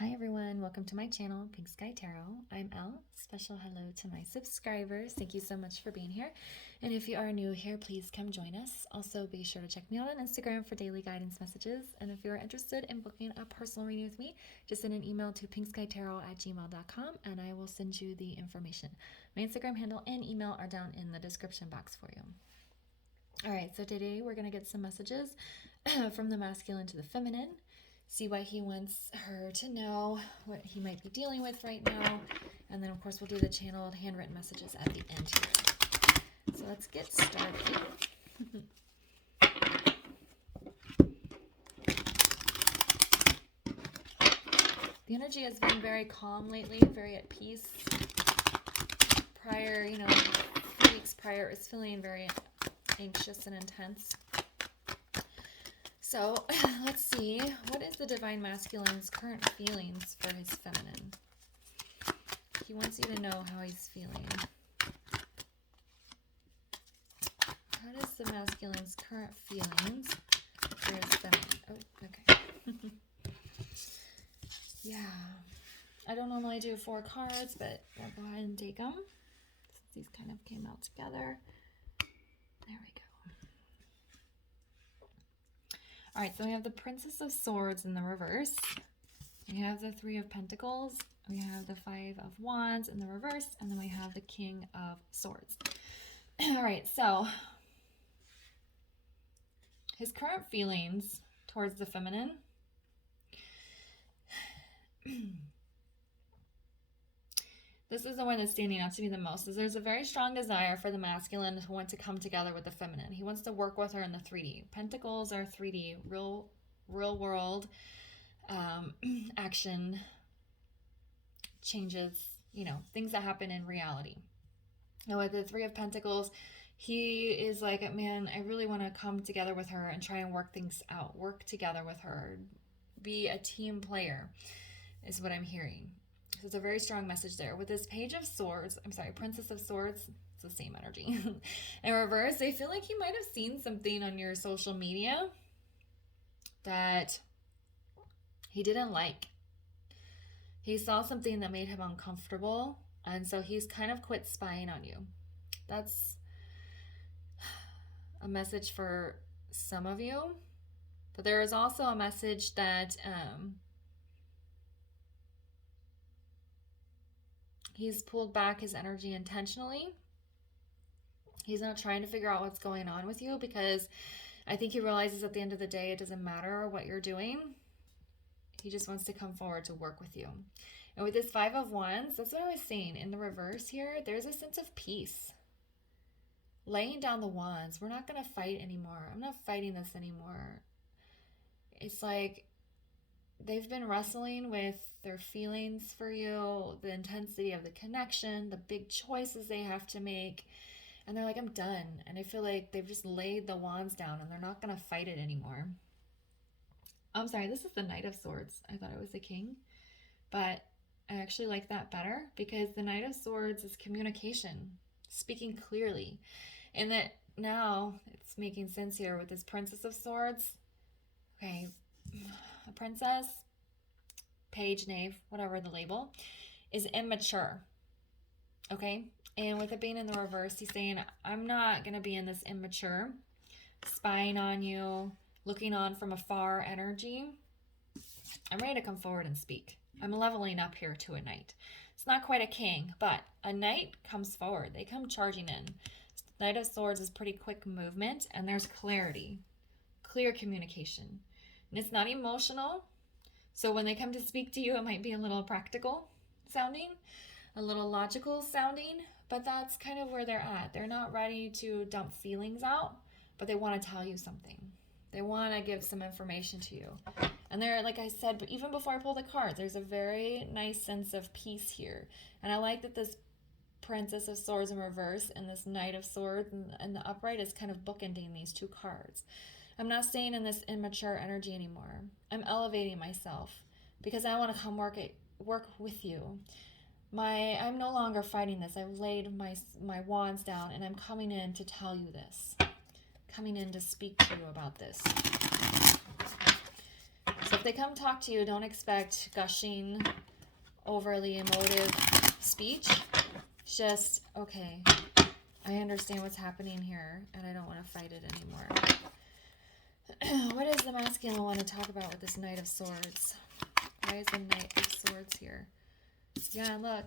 Hi everyone, welcome to my channel, Pink Sky Tarot. I'm Elle. Special hello to my subscribers. Thank you so much for being here. And if you are new here, please come join us. Also, be sure to check me out on Instagram for daily guidance messages. And if you're interested in booking a personal reading with me, just send an email to pinkskytarot@gmail.com and I will send you the information. My Instagram handle and email are down in the description box for you. All right, so today we're going to get some messages from the masculine to the feminine. See what he wants her to know, what he might be dealing with right now. And then, of course, we'll do the channeled handwritten messages at the end here. So let's get started. The energy has been very calm lately, very at peace. Prior, 3 weeks prior, it was feeling very anxious and intense. So let's see, what is the Divine Masculine's current feelings for his feminine? He wants you to know how he's feeling. What is the masculine's current feelings for his feminine? Oh, okay. Yeah, I don't normally do 4 cards, but we'll go ahead and take them. These kind of came out together. There we go. All right, so we have the Princess of Swords in the reverse. We have the 3 of Pentacles. We have the 5 of Wands in the reverse. And then we have the King of Swords. All right, so his current feelings towards the feminine. This is the one that's standing out to me the most. Is there's a very strong desire for the masculine to want to come together with the feminine. He wants to work with her in the 3D. Pentacles are 3D, real world action changes, things that happen in reality. And with the 3 of Pentacles, he is like, man, I really want to come together with her and try and work things out. Work together with her. Be a team player is what I'm hearing. So it's a very strong message there. With this Page of Swords, Princess of Swords, it's the same energy. In reverse, I feel like he might have seen something on your social media that he didn't like. He saw something that made him uncomfortable, and so he's kind of quit spying on you. That's a message for some of you. But there is also a message that he's pulled back his energy intentionally. He's not trying to figure out what's going on with you because I think he realizes at the end of the day it doesn't matter what you're doing. He just wants to come forward to work with you. And with this 5 of Wands, that's what I was saying. In the reverse here, there's a sense of peace. Laying down the wands. We're not going to fight anymore. I'm not fighting this anymore. It's like they've been wrestling with their feelings for you, the intensity of the connection, the big choices they have to make. And they're like, I'm done. And I feel like they've just laid the wands down and they're not going to fight it anymore. I'm sorry, this is the Knight of Swords. I thought it was the King. But I actually like that better because the Knight of Swords is communication, speaking clearly. And that now it's making sense here with this Princess of Swords. Okay, a princess, page, knave, whatever the label, is immature. Okay? And with it being in the reverse, he's saying, I'm not going to be in this immature, spying on you, looking on from afar energy. I'm ready to come forward and speak. I'm leveling up here to a knight. It's not quite a king, but a knight comes forward. They come charging in. Knight of Swords is pretty quick movement, and there's clarity, clear communication. And it's not emotional. So when they come to speak to you, it might be a little practical sounding, a little logical sounding, but that's kind of where they're at. They're not ready to dump feelings out, but they want to tell you something. They want to give some information to you. And they're, like I said, but even before I pull the cards, there's a very nice sense of peace here. And I like that this Princess of Swords in reverse and this Knight of Swords and the upright is kind of bookending these 2 cards. I'm not staying in this immature energy anymore. I'm elevating myself because I want to come work with you. I'm no longer fighting this. I've laid my wands down and I'm coming in to tell you this. Coming in to speak to you about this. So if they come talk to you, don't expect gushing, overly emotive speech. Just, okay, I understand what's happening here, and I don't want to fight it anymore. What does the masculine want to talk about with this Knight of Swords? Why is the Knight of Swords here? Yeah, look,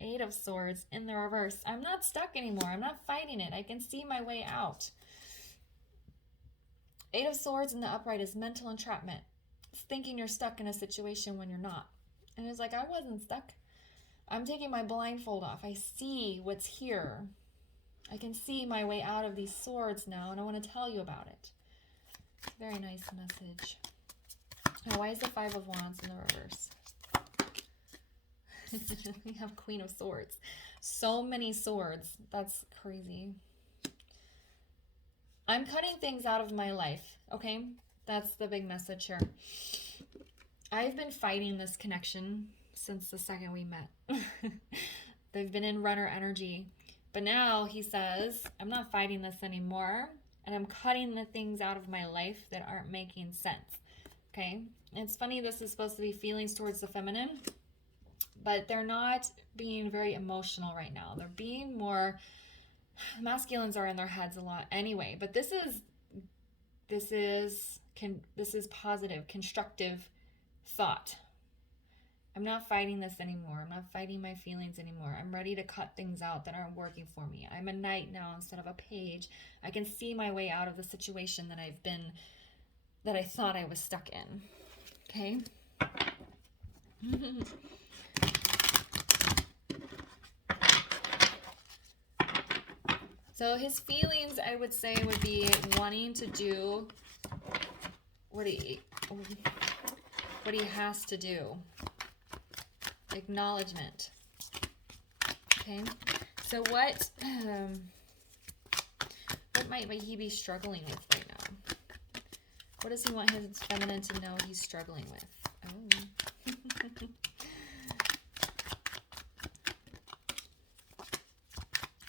8 of Swords in the reverse. I'm not stuck anymore. I'm not fighting it. I can see my way out. 8 of Swords in the upright is mental entrapment. It's thinking you're stuck in a situation when you're not. And it's like, I wasn't stuck. I'm taking my blindfold off. I see what's here. I can see my way out of these swords now, and I want to tell you about it. Very nice message. Now, why is the 5 of Wands in the reverse? We have Queen of Swords. So many swords. That's crazy. I'm cutting things out of my life, okay? That's the big message here. I've been fighting this connection since the second we met. They've been in runner energy. But now he says, I'm not fighting this anymore, and I'm cutting the things out of my life that aren't making sense, okay? And it's funny, this is supposed to be feelings towards the feminine, but they're not being very emotional right now. They're being more, masculines are in their heads a lot anyway, but this is positive, constructive thought. I'm not fighting this anymore. I'm not fighting my feelings anymore. I'm ready to cut things out that aren't working for me. I'm a knight now instead of a page. I can see my way out of the situation that I thought I was stuck in. Okay? So his feelings, I would say, would be wanting to do what he has to do. Acknowledgement. Okay, so what might he be struggling with right now? What does he want his feminine to know he's struggling with? Oh.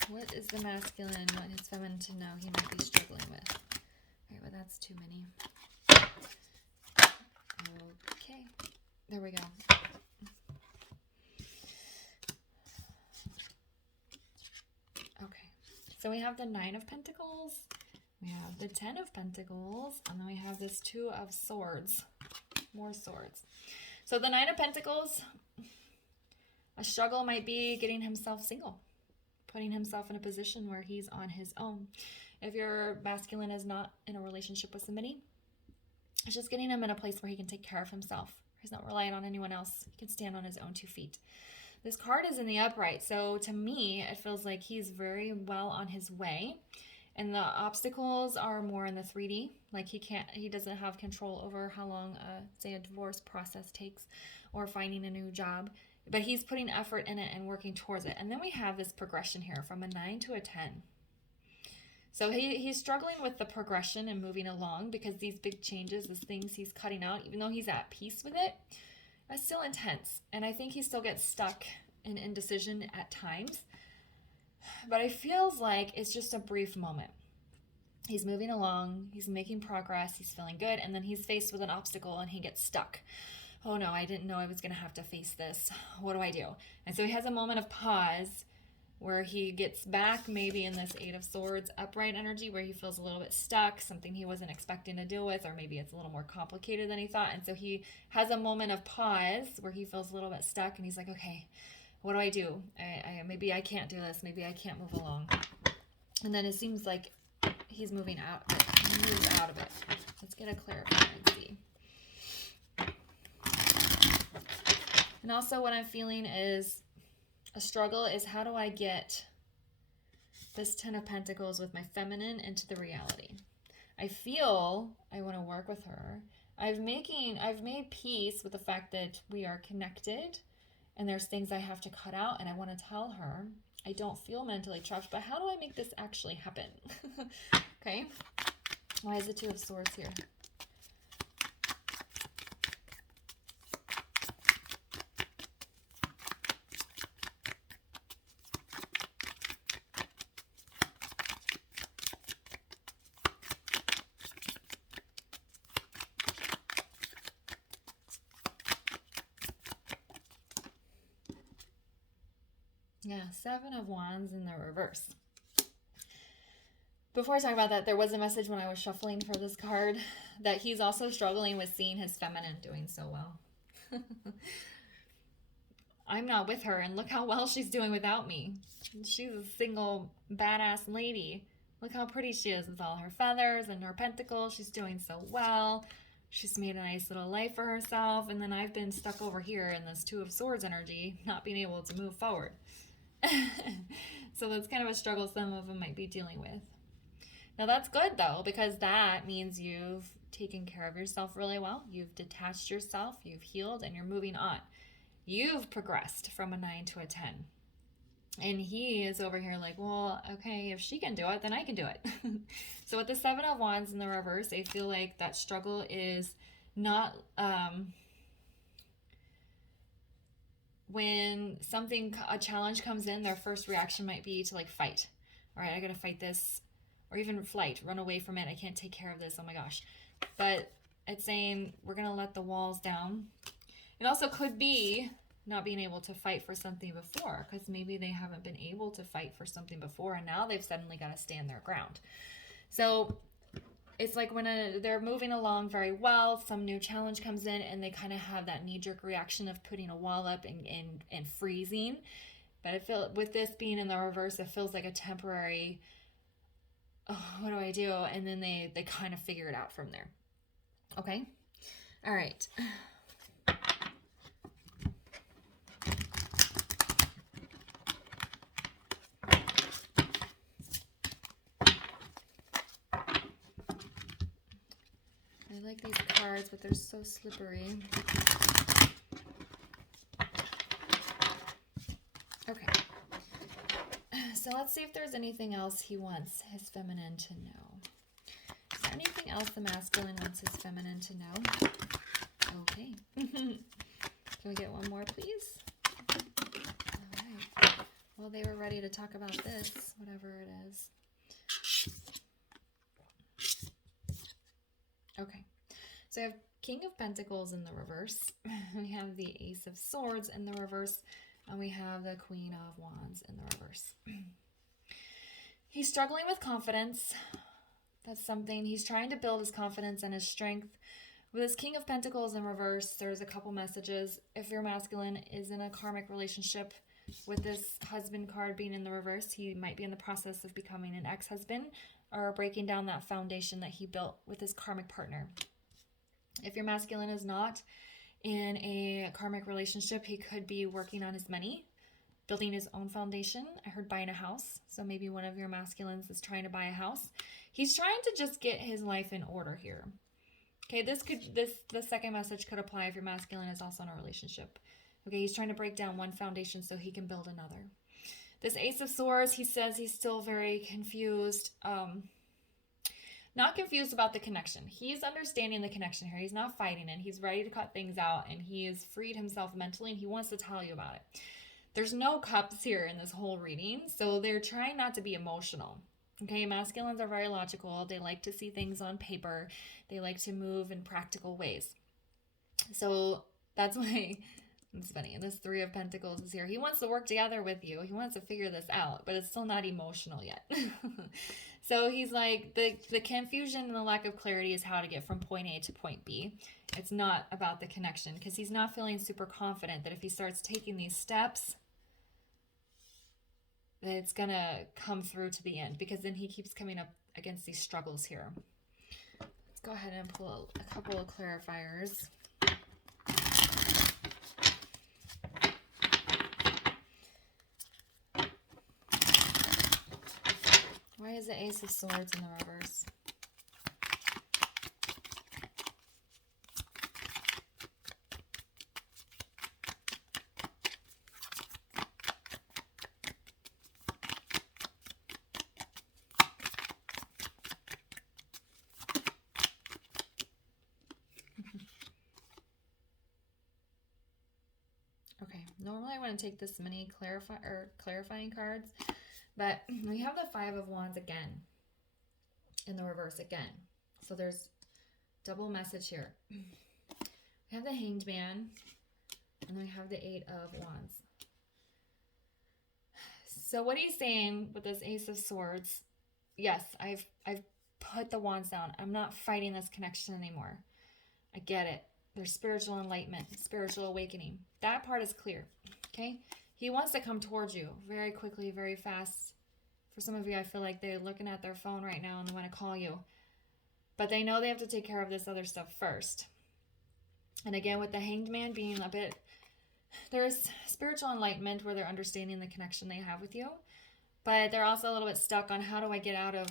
What is the masculine want his feminine to know he might be struggling with? All right, well, that's too many. Okay, there we go. Okay, so we have the 9 of Pentacles, we have the 10 of Pentacles, and then we have this 2 of Swords. More swords. So the 9 of Pentacles, a struggle might be getting himself single, putting himself in a position where he's on his own. If your masculine is not in a relationship with somebody, it's just getting him in a place where he can take care of himself. He's not relying on anyone else. He can stand on his own 2 feet. This card is in the upright, so to me, it feels like he's very well on his way. And the obstacles are more in the 3D. Like he doesn't have control over how long, say, a divorce process takes or finding a new job. But he's putting effort in it and working towards it. And then we have this progression here from a 9 to a 10. So he's struggling with the progression and moving along because these big changes, these things he's cutting out, even though he's at peace with it, it's still intense. And I think he still gets stuck in indecision at times. But it feels like it's just a brief moment. He's moving along, he's making progress, he's feeling good, and then he's faced with an obstacle and he gets stuck. Oh no, I didn't know I was going to have to face this. What do I do? And so he has a moment of pause where he gets back maybe in this 8 of Swords upright energy where he feels a little bit stuck, something he wasn't expecting to deal with, or maybe it's a little more complicated than he thought. And so he has a moment of pause where he feels a little bit stuck and he's like, okay, what do I do? Maybe I can't do this. Maybe I can't move along. And then it seems like he's moving out. He moves out of it. Let's get a clarifier and see. And also what I'm feeling is a struggle is how do I get this 10 of Pentacles with my feminine into the reality? I feel I want to work with her. I've made peace with the fact that we are connected and there's things I have to cut out and I want to tell her. I don't feel mentally trapped, but how do I make this actually happen? Okay. Why is the 2 of Swords here? Yeah, Seven of Wands in the reverse. Before I talk about that, there was a message when I was shuffling for this card that he's also struggling with seeing his feminine doing so well. I'm not with her, and look how well she's doing without me. She's a single, badass lady. Look how pretty she is with all her feathers and her pentacles. She's doing so well. She's made a nice little life for herself, and then I've been stuck over here in this Two of Swords energy, not being able to move forward. So that's kind of a struggle some of them might be dealing with. Now that's good though, because that means you've taken care of yourself really well. You've detached yourself, you've healed, and you're moving on. You've progressed from a 9 to a 10. And he is over here like, well, okay, if she can do it, then I can do it. So with the Seven of Wands in the reverse, I feel like that struggle is not... when a challenge comes in, their first reaction might be to like fight. All right, I gotta fight this. Or even flight, run away from it. I can't take care of this. Oh my gosh. But it's saying we're going to let the walls down. It also could be not being able to fight for something before, because maybe they haven't been able to fight for something before, and now they've suddenly got to stand their ground. So it's like when they're moving along very well, some new challenge comes in, and they kind of have that knee-jerk reaction of putting a wall up and freezing. But I feel with this being in the reverse, it feels like a temporary... oh, what do I do? And then they kind of figure it out from there. Okay? All right. I like these cards, but they're so slippery. Okay. So let's see if there's anything else he wants his feminine to know. Is there anything else the masculine wants his feminine to know? Okay. Can we get one more, please? All right. Well, they were ready to talk about this, whatever it is. Okay. So I have King of Pentacles in the reverse. We have the Ace of Swords in the reverse. And we have the Queen of Wands in the reverse. He's struggling with confidence. That's something. He's trying to build his confidence and his strength. With his King of Pentacles in reverse, there's a couple messages. If your masculine is in a karmic relationship with this husband card being in the reverse, he might be in the process of becoming an ex-husband or breaking down that foundation that he built with his karmic partner. If your masculine is not in a karmic relationship, he could be working on his money, building his own foundation. I heard buying a house. So maybe one of your masculines is trying to buy a house. He's trying to just get his life in order here. Okay, the second message could apply if your masculine is also in a relationship. Okay, he's trying to break down one foundation so he can build another. This Ace of Swords, he says he's still very confused. Not confused about the connection. He's understanding the connection here. He's not fighting it. He's ready to cut things out, and he has freed himself mentally, and he wants to tell you about it. There's no cups here in this whole reading, so they're trying not to be emotional. Okay, masculines are very logical. They like to see things on paper. They like to move in practical ways. So that's why it's funny. This Three of Pentacles is here. He wants to work together with you. He wants to figure this out, but it's still not emotional yet. So he's like, the confusion and the lack of clarity is how to get from point A to point B. It's not about the connection, because he's not feeling super confident that if he starts taking these steps, that it's going to come through to the end, because then he keeps coming up against these struggles here. Let's go ahead and pull a couple of clarifiers. Why is the Ace of Swords in the reverse? Okay, normally I want to take this many clarifying cards, but we have the Five of Wands again in the reverse again. So there's double message here. We have the Hanged Man, and we have the Eight of Wands. So what he's saying with this Ace of Swords, yes, I've put the wands down. I'm not fighting this connection anymore. I get it. There's spiritual enlightenment, spiritual awakening. That part is clear, okay? He wants to come towards you very quickly, very fast. For some of you, I feel like they're looking at their phone right now and they want to call you. But they know they have to take care of this other stuff first. And again, with the Hanged Man being a bit, there's spiritual enlightenment where they're understanding the connection they have with you. But they're also a little bit stuck on how do I get out of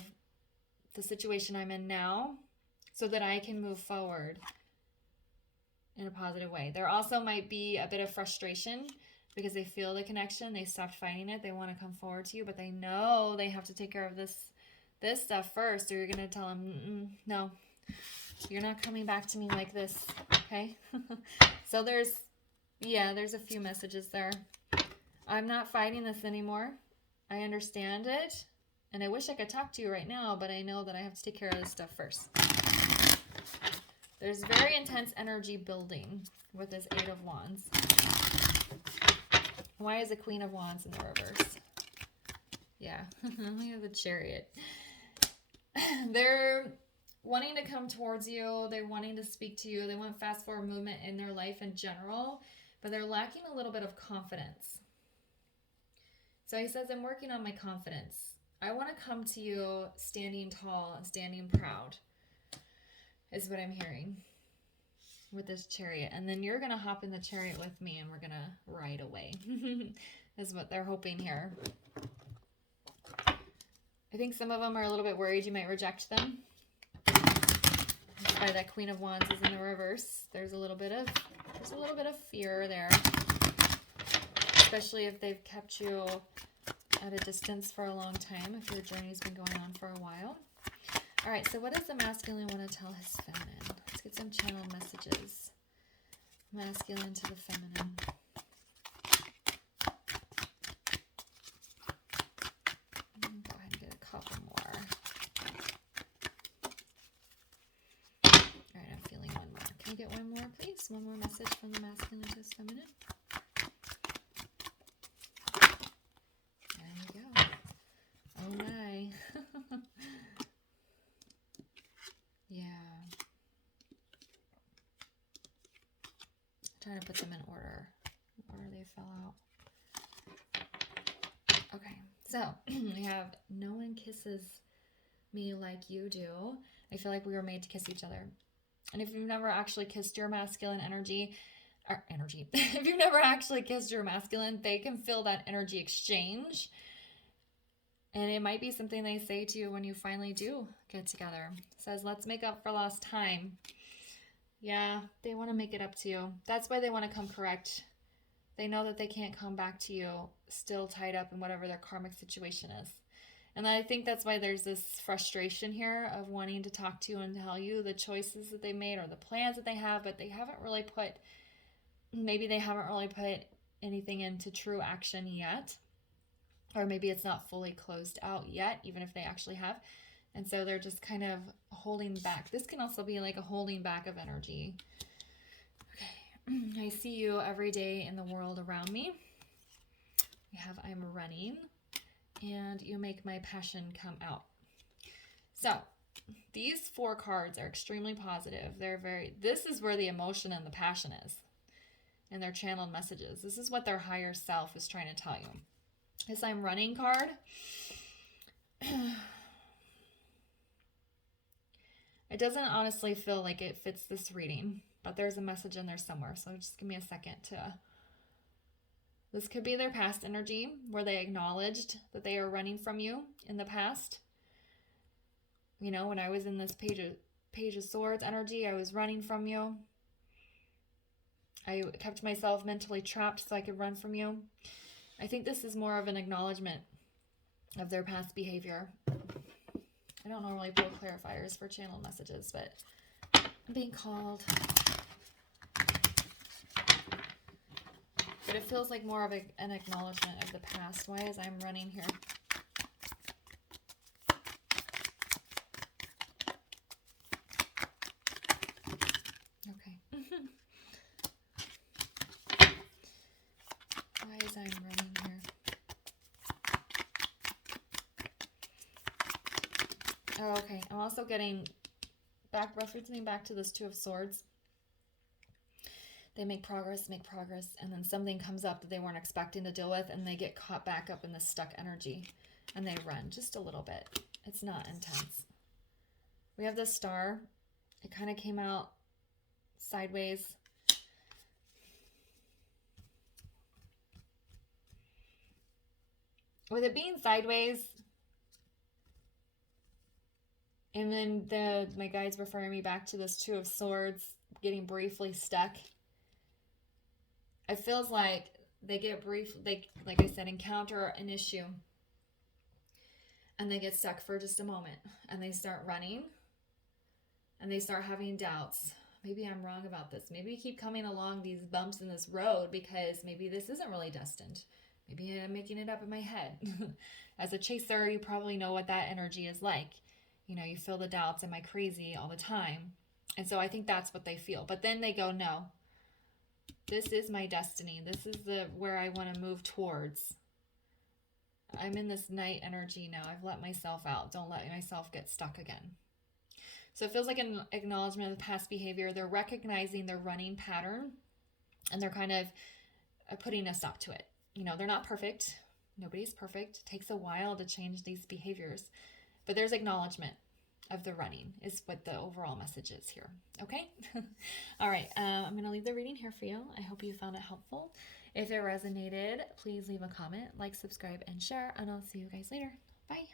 the situation I'm in now so that I can move forward in a positive way. There also might be a bit of frustration because they feel the connection. They stopped fighting it. They want to come forward to you, but they know they have to take care of this stuff first, or you're going to tell them, no, you're not coming back to me like this, okay? So there's a few messages there. I'm not fighting this anymore. I understand it, and I wish I could talk to you right now, but I know that I have to take care of this stuff first. There's very intense energy building with this Eight of Wands. Why is the Queen of Wands in the reverse? Yeah, we have the Chariot. They're wanting to come towards you. They're wanting to speak to you. They want fast forward movement in their life in general, but they're lacking a little bit of confidence. So he says, I'm working on my confidence. I want to come to you standing tall and standing proud, is what I'm hearing with this Chariot. And then you're going to hop in the Chariot with me and we're going to ride away, is what they're hoping here. I think some of them are a little bit worried you might reject them. That's why that Queen of Wands is in the reverse. There's a little bit of fear there, especially if they've kept you at a distance for a long time, if your journey's been going on for a while. All right, so what does the masculine want to tell his feminine? Let's get some channeled messages. Masculine to the feminine. Go ahead and get a couple more. All right, I'm feeling one more. Can I get one more, please? One more message from the masculine to his feminine. There we go. Oh my. Yeah. Trying to put them in order. They fell out. Okay, so we have no one kisses me like you do. I feel like we were made to kiss each other. And if you've never actually kissed your masculine if you've never actually kissed your masculine, they can feel that energy exchange. And it might be something they say to you when you finally do get together. It says, let's make up for lost time. Yeah, they want to make it up to you. That's why they want to come correct. They know that they can't come back to you still tied up in whatever their karmic situation is. And I think that's why there's this frustration here of wanting to talk to you and tell you the choices that they made or the plans that they have, but they haven't really put anything into true action yet. Or maybe it's not fully closed out yet, even if they actually have. And so they're just kind of holding back. This can also be like a holding back of energy. Okay, I see you every day in the world around me. We have I'm running, and you make my passion come out. So these four cards are extremely positive. This is where the emotion and the passion is in their channeled messages. This is what their higher self is trying to tell you. This I'm running card. It doesn't honestly feel like it fits this reading, but there's a message in there somewhere. So just give me a second to... This could be their past energy where they acknowledged that they are running from you in the past. You know, when I was in this Page of Swords energy, I was running from you. I kept myself mentally trapped so I could run from you. I think this is more of an acknowledgement of their past behavior. I don't normally pull clarifiers for channeled messages, but I'm being called. But it feels like more of an acknowledgement of the past. Why is I'm running here? Okay. Why is I'm running here? Oh, okay. I'm also getting referencing back to this Two of Swords. They make progress, and then something comes up that they weren't expecting to deal with, and they get caught back up in this stuck energy, and they run just a little bit. It's not intense. We have this star. It kind of came out sideways. With it being sideways, and then my guide's referring me back to this Two of Swords getting briefly stuck. It feels like they get like I said, encounter an issue, and they get stuck for just a moment, and they start running, and they start having doubts. Maybe I'm wrong about this. Maybe we keep coming along these bumps in this road because maybe this isn't really destined. Maybe I'm making it up in my head. As a chaser, you probably know what that energy is like. You know, you feel the doubts. Am I crazy all the time? And so I think that's what they feel. But then they go, no, this is my destiny. This is where I want to move towards. I'm in this Knight energy now. I've let myself out. Don't let myself get stuck again. So it feels like an acknowledgement of past behavior. They're recognizing their running pattern, and they're kind of putting a stop to it. You know, they're not perfect. Nobody's perfect. It takes a while to change these behaviors. But there's acknowledgement of the running is what the overall message is here. Okay? All right. I'm going to leave the reading here for you. I hope you found it helpful. If it resonated, please leave a comment, like, subscribe, and share. And I'll see you guys later. Bye.